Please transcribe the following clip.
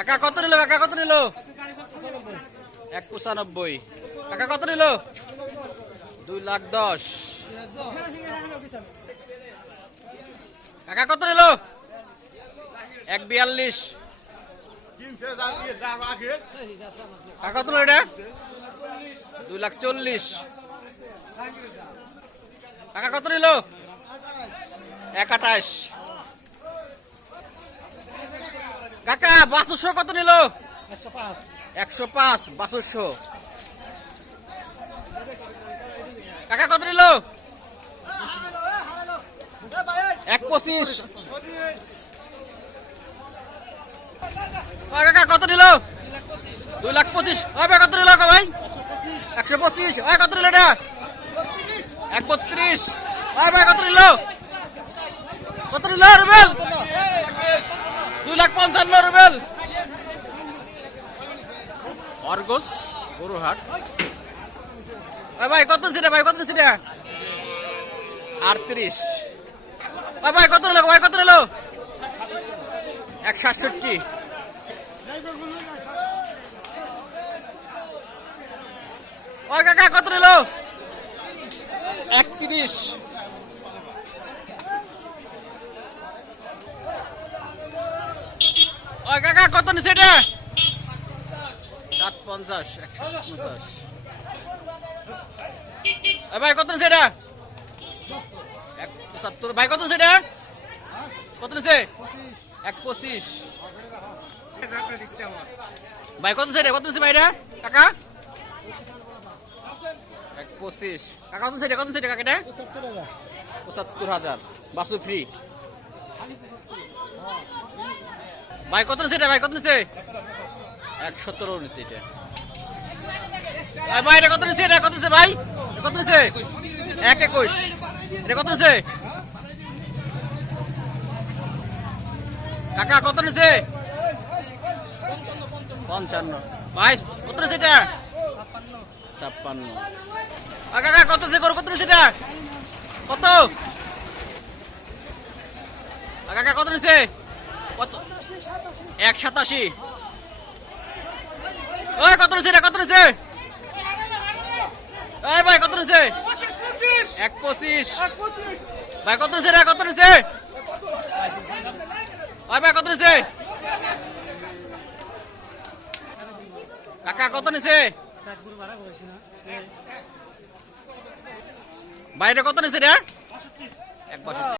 কাকা কত নিল? কাকা কত নিল? 195। কাকা কত নিল? 2,10,000। কাকা কত নিল? 1,42। কাকা কত নিল এটা? 2,40,000। কাকা কত নিল? 1,28। কাকা 1200 কত নিল? 105। 1200। কাকা কত নিল? 1,25। কাকা কত নিল? 2,25,000। ভাই কত নিল ভাই? 125। কত নিল এটা? 1,32,000। ভাই কত নিল? কত নিল রুবেল? 2,55,000 রুবেল। অর্গস গরুহাট। ভাই কত ছিল? ভাই কত ছিল? 38। ভাই কত নিল? ভাই কত নিল? 167। কাকা কত নিল? 31। কাকা কত নিছে এটা? 750। 150। ভাই কত নিছে এটা? 170। ভাই কত নিছে এটা? কত নিছে? 1,25। ভাই কত নিছে এটা? কত নিছে ভাই এটা? কাকা 1,25। কাকা কত নিছে? কত নিছে কাকা এটা? 75,000। বাসু ফ্রি। ভাই কত নিছে এটা? ভাই কত নিছে? 117 নিছে এটা। ভাই এটা কত নিছে? এটা কত নিছে ভাই? কত নিছে? 1,21। এটা কত নিছে? কাকা কত নিছে? 55। ভাই কত নিছে এটা? 56। কাকা কত নিছে? কত নিছে এটা? কত? কাকা কত নিছে? কত? 1,87। কত নিছে এটা? কত নিছে? ভাই কত নিছে? 1,25। ভাই কত নিছে এটা? কত নিছে? ভাই কত নিছে? কাকা কত নিছে? ভাই এটা কত নিছে রে? 1,62।